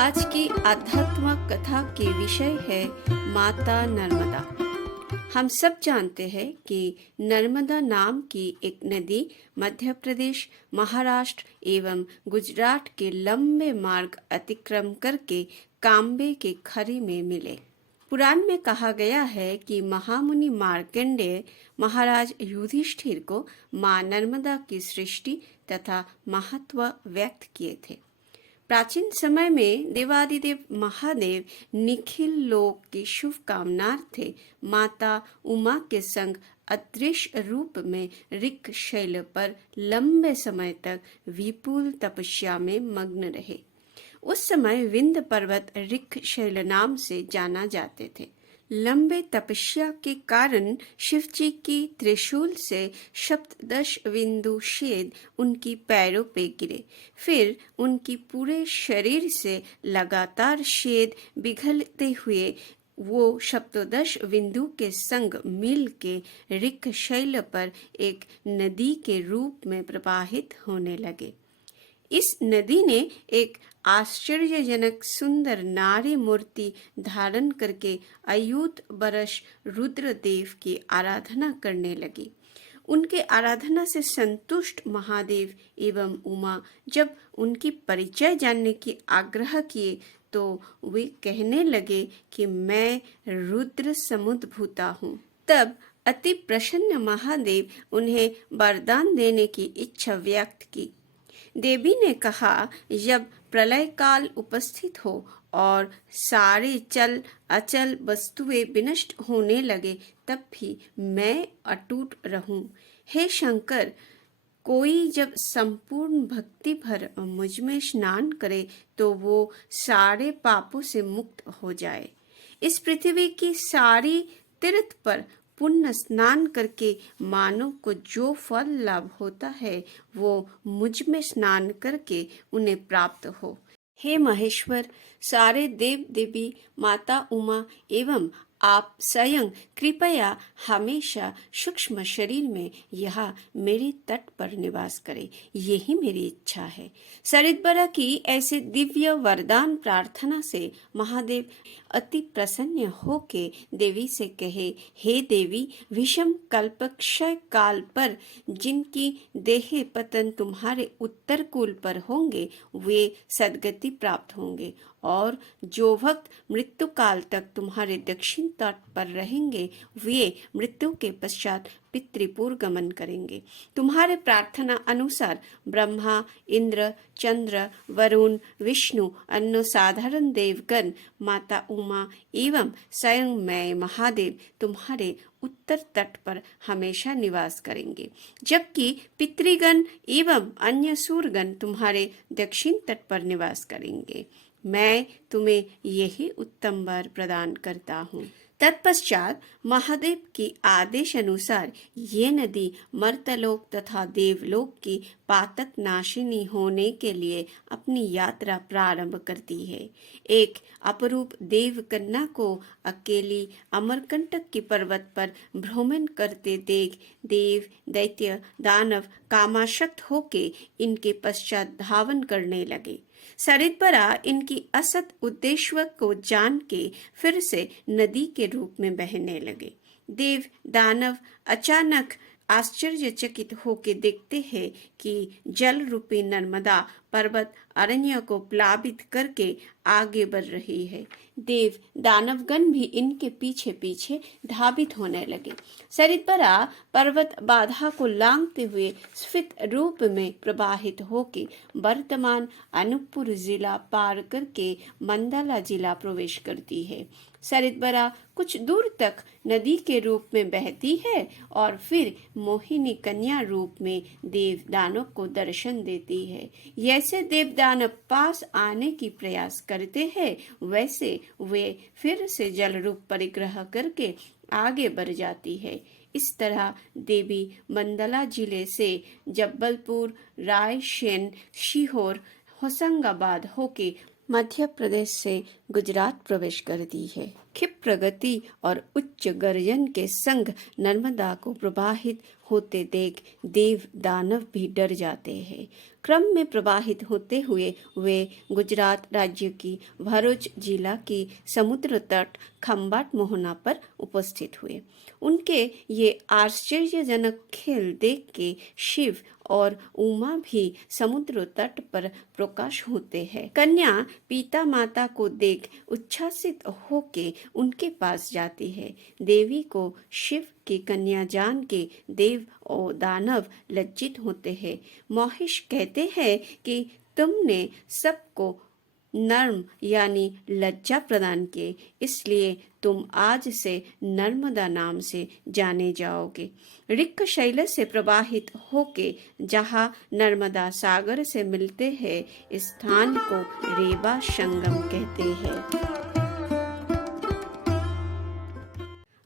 आज की आध्यात्मिक कथा के विषय है माता नर्मदा। हम सब जानते हैं कि नर्मदा नाम की एक नदी मध्य प्रदेश, महाराष्ट्र एवं गुजरात के लंबे मार्ग अतिक्रम करके कांबे के खरी में मिले। पुराण में कहा गया है कि महामुनि मार्कंडेय महाराज युधिष्ठिर को मां नर्मदा की सृष्टि तथा महत्व व्यक्त किए थे। प्राचीन समय में देवादिदेव महादेव निखिल लोक की शुभकामनार्थे माता उमा के संग अदृश्य रूप में ऋक् शैल पर लंबे समय तक विपुल तपस्या में मग्न रहे। उस समय विंध्य पर्वत ऋक् शैल नाम से जाना जाते थे। लंबे तपस्या के कारण शिवजी की त्रिशूल से सप्तदश बिंदु शेद उनकी पैरों पे गिरे। फिर उनकी पूरे शरीर से लगातार शेद पिघलते हुए वो सप्तदश बिंदु के संग मिल के ऋक् शैल पर एक नदी के रूप में प्रवाहित होने लगे। इस नदी ने एक आश्चर्यजनक सुंदर नारी मूर्ति धारण करके अयुत बरस रुद्रदेव की आराधना करने लगी। उनके आराधना से संतुष्ट महादेव एवं उमा जब उनकी परिचय जानने की आग्रह किए तो वे कहने लगे कि मैं रुद्र समुद्भूता हूँ। तब अति प्रसन्न महादेव उन्हें वरदान देने की इच्छा व्यक्त की। देवी ने कहा, जब प्रलय काल उपस्थित हो और सारे चल अचल वस्तुएं विनष्ट होने लगे तब भी मैं अटूट रहूं। हे शंकर, कोई जब संपूर्ण भक्ति भर मुझ में स्नान करे तो वो सारे पापों से मुक्त हो जाए। इस पृथ्वी की सारी तीर्थ पर पुण्य स्नान करके मानव को जो फल लाभ होता है वो मुझ में स्नान करके उन्हें प्राप्त हो। हे महेश्वर, सारे देव देवी, माता उमा एवं आप स्वयं कृपया हमेशा सूक्ष्म शरीर में यहाँ मेरे तट पर निवास करें, यही मेरी इच्छा है। सरिद्बरा की ऐसे दिव्य वरदान प्रार्थना से महादेव अति प्रसन्न होके देवी से कहे, हे देवी, विषम कल्प क्षय काल पर जिनकी देह पतन तुम्हारे उत्तर कूल पर होंगे वे सद्गति प्राप्त होंगे, और जो भक्त मृत्यु काल तक तुम्हारे दक्षिण तट पर रहेंगे वे मृत्यु के पश्चात पितृपुर गमन करेंगे। तुम्हारे प्रार्थना अनुसार ब्रह्मा, इंद्र, चंद्र, वरुण, विष्णु, अन्य साधारण देवगण, माता उमा एवं स्वयं मैं महादेव तुम्हारे उत्तर तट पर हमेशा निवास करेंगे, जबकि पितृगण एवं अन्य सूरगण तुम्हारे दक्षिण तट पर निवास करेंगे। मैं तुम्हें यही उत्तम वर प्रदान करता हूँ। तत्पश्चात महादेव की आदेश अनुसार ये नदी मर्तलोक तथा देवलोक की पातक नाशिनी होने के लिए अपनी यात्रा प्रारंभ करती है। एक अपरूप देव कन्या को अकेली अमरकंटक की पर्वत पर भ्रमण करते देख देव, दैत्य, दानव कामाशक्त होके इनके पश्चात धावन करने लगे। सरिद्बरा इनकी असत उद्देश्य को जान के फिर से नदी के रूप में बहने लगे। देव दानव अचानक आश्चर्यचकित होके देखते हैं कि जल रूपी नर्मदा पर्वत अरण्य को प्लावित करके आगे बढ़ रही है। देव दानवगण भी इनके पीछे पीछे धावित होने लगे। सरिद्बरा पर्वत बाधा को लांघते हुए स्फीत रूप में प्रवाहित होके वर्तमान अनूपपुर जिला पार करके मंडला जिला प्रवेश करती है। सरिद्बरा कुछ दूर तक नदी के रूप में बहती है और फिर मोहिनी कन्या रूप में देव दानव को दर्शन देती है। जैसे देव दानव पास आने की प्रयास करते हैं वैसे वे फिर से जल रूप परिग्रह करके आगे बढ़ जाती है। इस तरह देवी मंडला जिले से जबलपुर, रायसेन, सीहोर, होशंगाबाद होके मध्य प्रदेश से गुजरात प्रवेश करती है। क्षिप्र गति और उच्च गर्जन के संग नर्मदा को प्रवाहित होते देख देव दानव भी डर जाते हैं। क्रम में प्रवाहित होते हुए वे गुजरात राज्य की भरूच जिला की समुद्र तट खम्बाट मोहना पर उपस्थित हुए। उनके ये आश्चर्यजनक खेल देख के शिव और उमा भी समुद्र तट पर प्रकाश होते हैं। कन्या पिता माता को देख उच्छ्वसित होके उनके पास जाती है। देवी को शिव की कन्या जान के देव और दानव लज्जित होते हैं। मोहिश कहते हैं कि तुमने सबको नर्म यानी लज्जा प्रदान किए, इसलिए तुम आज से नर्मदा नाम से जाने जाओगे। ऋक्क शैल से प्रवाहित होके जहाँ नर्मदा सागर से मिलते हैं, इस स्थान को रेवा संगम कहते हैं।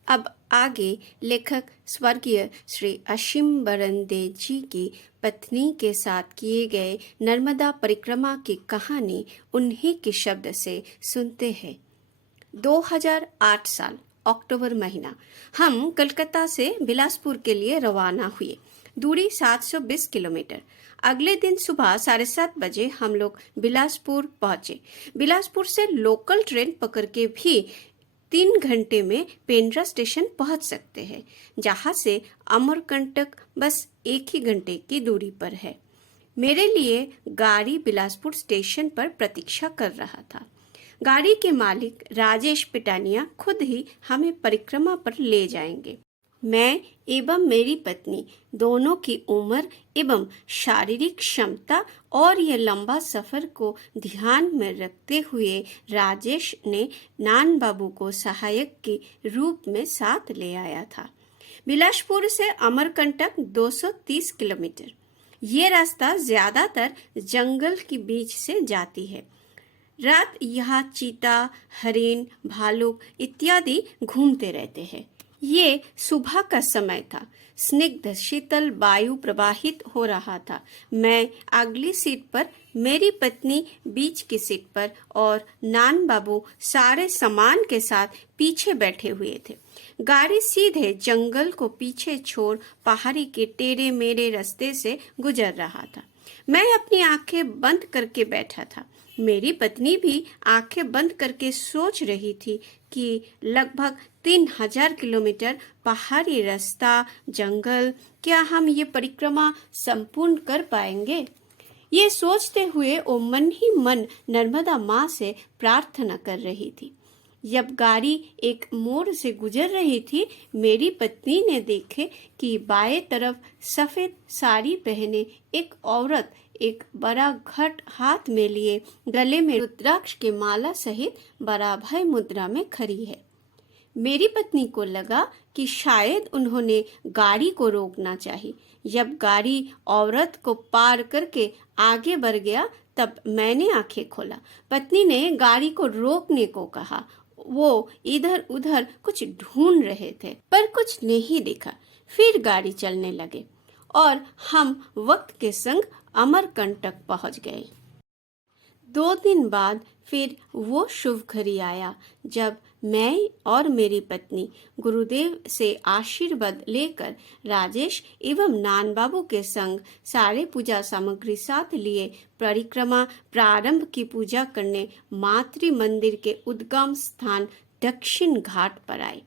अब आगे लेखक स्वर्गीय श्री असीम बरन देव जी की पत्नी के साथ किए गए नर्मदा परिक्रमा की कहानी उन्हीं के शब्द से सुनते हैं। 2008 साल अक्टूबर महीना हम कलकत्ता से बिलासपुर के लिए रवाना हुए। दूरी 720 किलोमीटर। अगले दिन सुबह 7:30 बजे हम लोग बिलासपुर पहुंचे। बिलासपुर से लोकल ट्रेन पकड़ के भी 3 घंटे में पेंड्रा स्टेशन पहुंच सकते हैं, जहां से अमरकंटक बस 1 ही घंटे की दूरी पर है। मेरे लिए गाड़ी बिलासपुर स्टेशन पर प्रतीक्षा कर रहा था। गाड़ी के मालिक राजेश पिटानिया खुद ही हमें परिक्रमा पर ले जाएंगे। मैं एवं मेरी पत्नी दोनों की उम्र एवं शारीरिक क्षमता और यह लंबा सफर को ध्यान में रखते हुए राजेश ने नान बाबू को सहायक के रूप में साथ ले आया था। बिलासपुर से अमरकंटक 230 किलोमीटर। ये रास्ता ज्यादातर जंगल के बीच से जाती है। रात यहाँ चीता, हरिन, भालू इत्यादि घूमते रहते हैं। ये सुबह का समय था। स्निग्ध शीतल वायु प्रवाहित हो रहा था। मैं अगली सीट पर, मेरी पत्नी बीच की सीट पर और नान बाबू सारे सामान के साथ पीछे बैठे हुए थे। गाड़ी सीधे जंगल को पीछे छोड़ पहाड़ी के टेढ़े मेढ़े रास्ते से गुजर रहा था। मैं अपनी आंखें बंद करके बैठा था। मेरी पत्नी भी आंखें बंद करके सोच रही थी कि लगभग 3000 किलोमीटर पहाड़ी रास्ता, जंगल, क्या हम ये परिक्रमा संपूर्ण कर पाएंगे? ये सोचते हुए वो मन ही मन नर्मदा माँ से प्रार्थना कर रही थी। जब गाड़ी एक मोड़ से गुजर रही थी, मेरी पत्नी ने देखे कि बाएं तरफ सफेद साड़ी पहने एक औरत एक बड़ा घट हाथ में लिए गले में रुद्राक्ष के माला सहित बराभय मुद्रा में खड़ी है। मेरी पत्नी को लगा कि शायद उन्होंने गाड़ी को रोकना चाहिए। जब गाड़ी औरत को पार करके आगे बढ़ गया, तब मैंने आंखें खोला। पत्नी ने गाड़ी को रोकने को कहा। वो इधर उधर कुछ ढूंढ रहे थे, पर कुछ नहीं दिखा। फिर गाड़ी चलने लगे और हम वक्त के संग अमरकंटक पहुंच गए। 2 दिन बाद फिर वो शुभ घड़ी आया जब मैं और मेरी पत्नी गुरुदेव से आशीर्वाद लेकर राजेश एवं नान बाबू के संग सारे पूजा सामग्री साथ लिए परिक्रमा प्रारंभ की पूजा करने मातृ मंदिर के उद्गम स्थान दक्षिण घाट पर आए।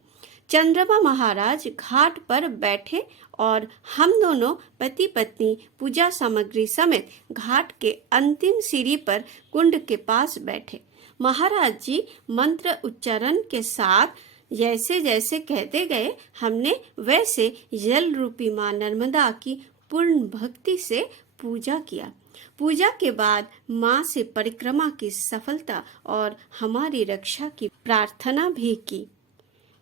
चंद्रमा महाराज घाट पर बैठे और हम दोनों पति पत्नी पूजा सामग्री समेत घाट के अंतिम सीढ़ी पर कुंड के पास बैठे। महाराज जी मंत्र उच्चारण के साथ जैसे जैसे कहते गए, हमने वैसे जल रूपी मां नर्मदा की पूर्ण भक्ति से पूजा किया। पूजा के बाद मां से परिक्रमा की सफलता और हमारी रक्षा की प्रार्थना भी की।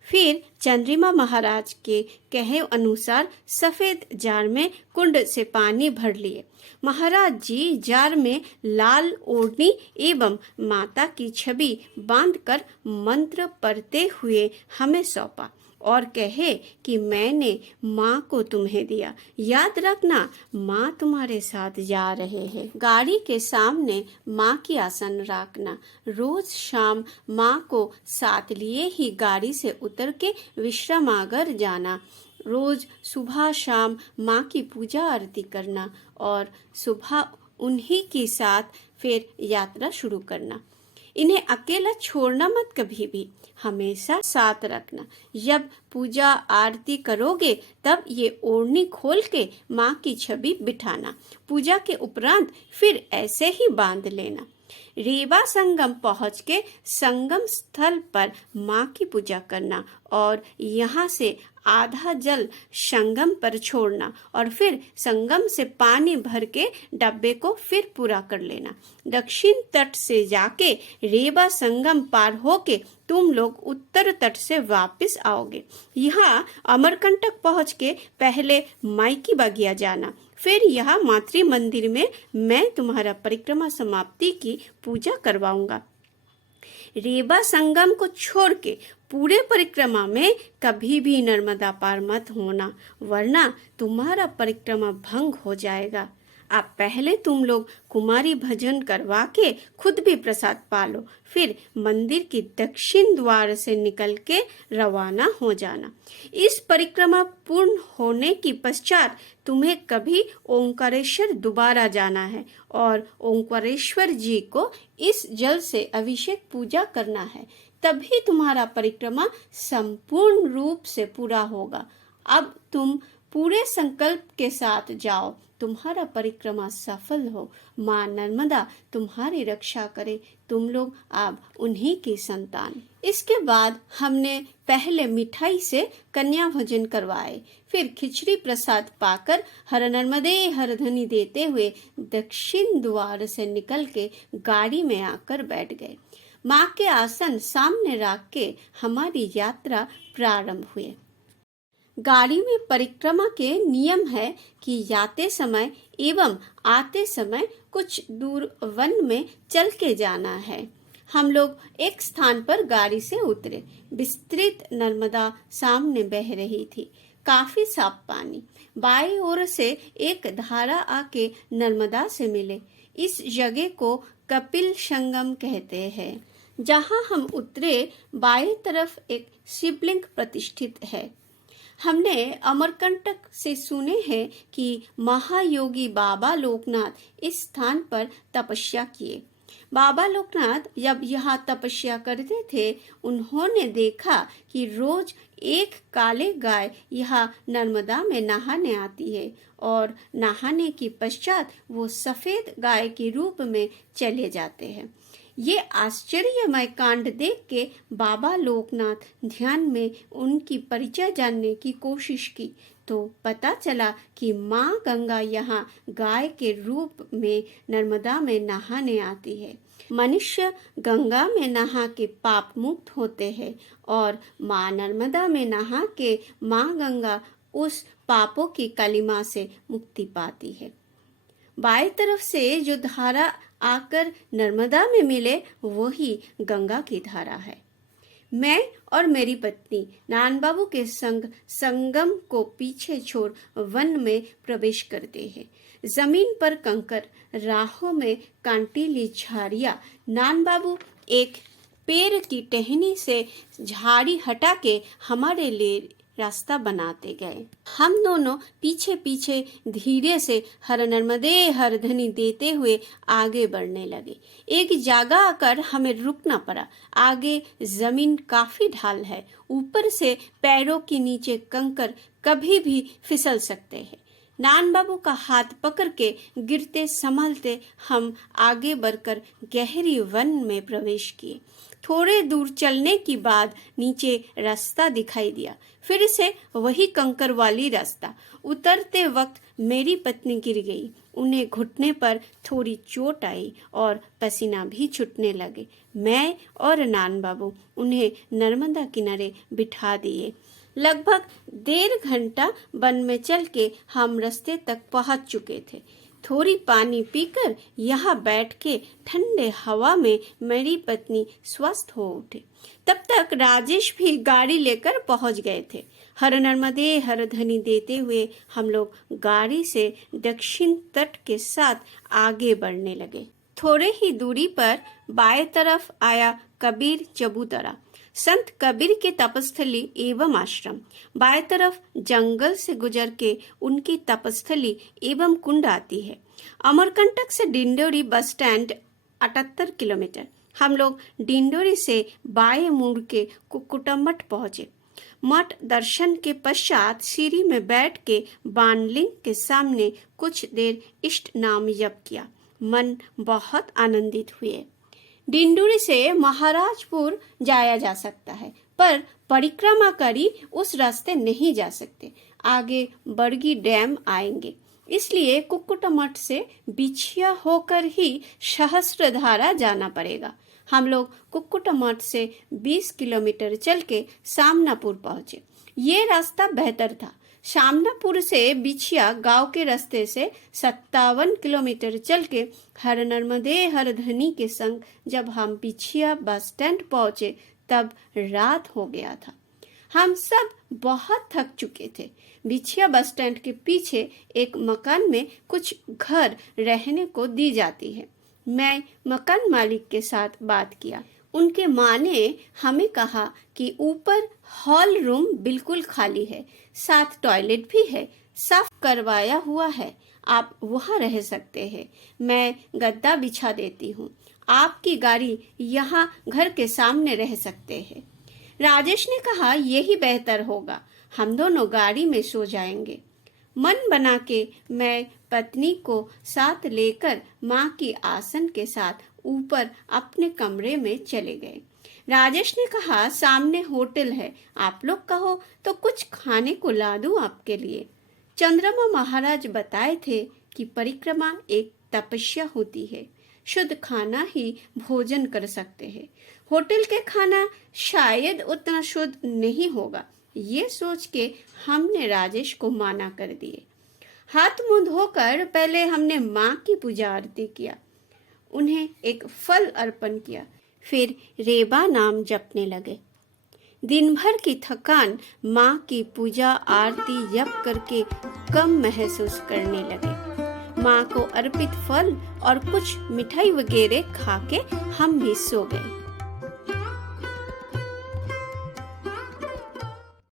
फिर चंद्रमा महाराज के कहे अनुसार सफेद जार में कुंड से पानी भर लिए। महाराज जी जार में लाल ओढ़नी एवं माता की छवि बांधकर मंत्र पढ़ते हुए हमें सौंपा। और कहे कि मैंने माँ को तुम्हें दिया। याद रखना, माँ तुम्हारे साथ जा रहे हैं। गाड़ी के सामने माँ की आसन रखना। रोज शाम माँ को साथ लिए ही गाड़ी से उतर के विश्रामागार जाना। रोज सुबह शाम माँ की पूजा आरती करना और सुबह उन्हीं के साथ फिर यात्रा शुरू करना। इन्हें अकेला छोड़ना मत कभी भी, हमेशा साथ रखना। जब पूजा आरती करोगे तब ये ओढ़नी खोल के माँ की छवि बिठाना। पूजा के उपरांत फिर ऐसे ही बांध लेना। रेवा संगम पहुँच के संगम स्थल पर माँ की पूजा करना और यहाँ से आधा जल संगम पर छोड़ना और फिर संगम से पानी भर के डब्बे को फिर पूरा कर लेना। दक्षिण तट से जाके रेवा संगम पार होके तुम लोग उत्तर तट से वापस आओगे। यहाँ अमरकंटक पहुँच के पहले माइकी बगिया जाना। फिर यहाँ मातृ मंदिर में मैं तुम्हारा परिक्रमा समाप्ति की पूजा करवाऊंगा। रेवा संगम को छोड़ के पूरे परिक्रमा में कभी भी नर्मदा पार मत होना, वरना तुम्हारा परिक्रमा भंग हो जाएगा। अब पहले तुम लोग कुमारी भजन करवा के खुद भी प्रसाद पालो, फिर मंदिर के दक्षिण द्वार से निकल के रवाना हो जाना। इस परिक्रमा पूर्ण होने के पश्चात तुम्हें कभी ओंकारेश्वर दोबारा जाना है और ओंकारेश्वर जी को इस जल से अभिषेक पूजा करना है, तभी तुम्हारा परिक्रमा संपूर्ण रूप से पूरा होगा। अब तुम पूरे संकल्प के साथ जाओ, तुम्हारा परिक्रमा सफल हो। माँ नर्मदा तुम्हारी रक्षा करे। तुम लोग अब उन्हीं की संतान। इसके बाद हमने पहले मिठाई से कन्या भोजन करवाए, फिर खिचड़ी प्रसाद पाकर हर नर्मदे हर ध्वनि देते हुए दक्षिण द्वार से निकल के गाड़ी में आकर बैठ गए। माँ के आसन सामने रख के हमारी यात्रा प्रारंभ हुई। गाड़ी में परिक्रमा के नियम है कि जाते समय एवं आते समय कुछ दूर वन में चल के जाना है। हम लोग एक स्थान पर गाड़ी से उतरे। विस्तृत नर्मदा सामने बह रही थी, काफी साफ पानी। बाएं ओर से एक धारा आके नर्मदा से मिले। इस जगह को कपिल संगम कहते हैं। जहाँ हम उतरे बाएं तरफ एक शिवलिंग प्रतिष्ठित है। हमने अमरकंटक से सुने हैं कि महायोगी बाबा लोकनाथ इस स्थान पर तपस्या किए। बाबा लोकनाथ जब यहाँ तपस्या करते थे, उन्होंने देखा कि रोज एक काले गाय यहाँ नर्मदा में नहाने आती है और नहाने के पश्चात वो सफेद गाय के रूप में चले जाते हैं। ये आश्चर्यमय कांड देख के बाबा लोकनाथ ध्यान में उनकी परिचय जानने की कोशिश की तो पता चला कि माँ गंगा यहाँ गाय के रूप में नर्मदा में नहाने आती है। मनुष्य गंगा में नहा के पाप मुक्त होते हैं और माँ नर्मदा में नहा के माँ गंगा उस पापों की कलिमा से मुक्ति पाती है। बाएं तरफ से जो धारा आकर नर्मदा में मिले वही गंगा की धारा है। मैं और मेरी पत्नी नान बाबू के संग संगम को पीछे छोड़ वन में प्रवेश करते हैं। जमीन पर कंकर, राहों में कांटीली झाड़ियां। नान बाबू एक पेड़ की टहनी से झाड़ी हटा के हमारे लिए रास्ता बनाते गए। हम दोनों पीछे पीछे धीरे से हर नर्मदे हर ध्वनि देते हुए आगे बढ़ने लगे। एक जगह आकर हमें रुकना पड़ा। आगे जमीन काफी ढाल है, ऊपर से पैरों के नीचे कंकर कभी भी फिसल सकते हैं। नान बाबू का हाथ पकड़ के गिरते संभलते हम आगे बढ़कर गहरी वन में प्रवेश किए। थोड़े दूर चलने के बाद नीचे रास्ता दिखाई दिया, फिर से वही कंकर वाली रास्ता। उतरते वक्त मेरी पत्नी गिर गई। उन्हें घुटने पर थोड़ी चोट आई और पसीना भी छूटने लगे। मैं और नान बाबू उन्हें नर्मदा किनारे बिठा दिए। लगभग 1.5 घंटा वन में चल के हम रास्ते तक पहुंच चुके थे। थोड़ी पानी पीकर यहाँ बैठ के ठंडे हवा में मेरी पत्नी स्वस्थ हो उठे। तब तक राजेश भी गाड़ी लेकर पहुंच गए थे। हर नर्मदे हर ध्वनि देते हुए हम लोग गाड़ी से दक्षिण तट के साथ आगे बढ़ने लगे। थोड़े ही दूरी पर बाएं तरफ आया कबीर चबूतरा, संत कबीर के तपस्थली एवं आश्रम। बाएं तरफ जंगल से गुजर के उनकी तपस्थली एवं कुंड आती है। अमरकंटक से डिंडोरी बस स्टैंड 78 किलोमीटर। हम लोग डिंडोरी से बाएं मुड़ के कुक्कुट मठ पहुंचे। मठ दर्शन के पश्चात सीढ़ी में बैठ के बाणलिंग के सामने कुछ देर इष्ट नाम जप किया। मन बहुत आनंदित हुए। डिंडोरी से महाराजपुर जाया जा सकता है, पर परिक्रमा करी उस रास्ते नहीं जा सकते। आगे बरगी डैम आएंगे, इसलिए कुक्कुट मठ से बिछिया होकर ही सहस्त्रधारा जाना पड़ेगा। हम लोग कुक्कुट मठ से 20 किलोमीटर चल के सामनापुर पहुंचे। ये रास्ता बेहतर था। सामनापुर से बिछिया गांव के रास्ते से 57 किलोमीटर चल के हर नर्मदे हर ध्वनि के संग जब हम बिछिया बस स्टैंड पहुंचे तब रात हो गया था। हम सब बहुत थक चुके थे। बिछिया बस स्टैंड के पीछे एक मकान में कुछ घर रहने को दी जाती है। मैं मकान मालिक के साथ बात किया। उनके माँ ने हमें कहा कि ऊपर हॉल रूम बिल्कुल खाली है, साथ टॉयलेट भी है, साफ करवाया हुआ है, आप वहाँ रह सकते हैं। मैं गद्दा बिछा देती हूँ, आपकी गाड़ी यहाँ घर के सामने रह सकते हैं। राजेश ने कहा यही बेहतर होगा, हम दोनों गाड़ी में सो जाएंगे। मन बना के मैं पत्नी को साथ लेकर माँ की आसन के साथ ऊपर अपने कमरे में चले गए। राजेश ने कहा सामने होटल है, आप लोग कहो तो कुछ खाने को ला दूं आपके लिए। चंद्रमा महाराज बताए थे कि परिक्रमा एक तपस्या होती है, शुद्ध खाना ही भोजन कर सकते हैं। होटल के खाना शायद उतना शुद्ध नहीं होगा। ये सोच के हमने राजेश को माना कर दिए। हाथ मुंह धोकर पहले हमने माँ की पूजा आरती किया, उन्हें एक फल अर्पण किया, फिर रेबा नाम जपने लगे। दिन भर की थकान माँ की पूजा आरती जप करके कम महसूस करने लगे। माँ को अर्पित फल और कुछ मिठाई वगैरह खा के हम भी सो गए।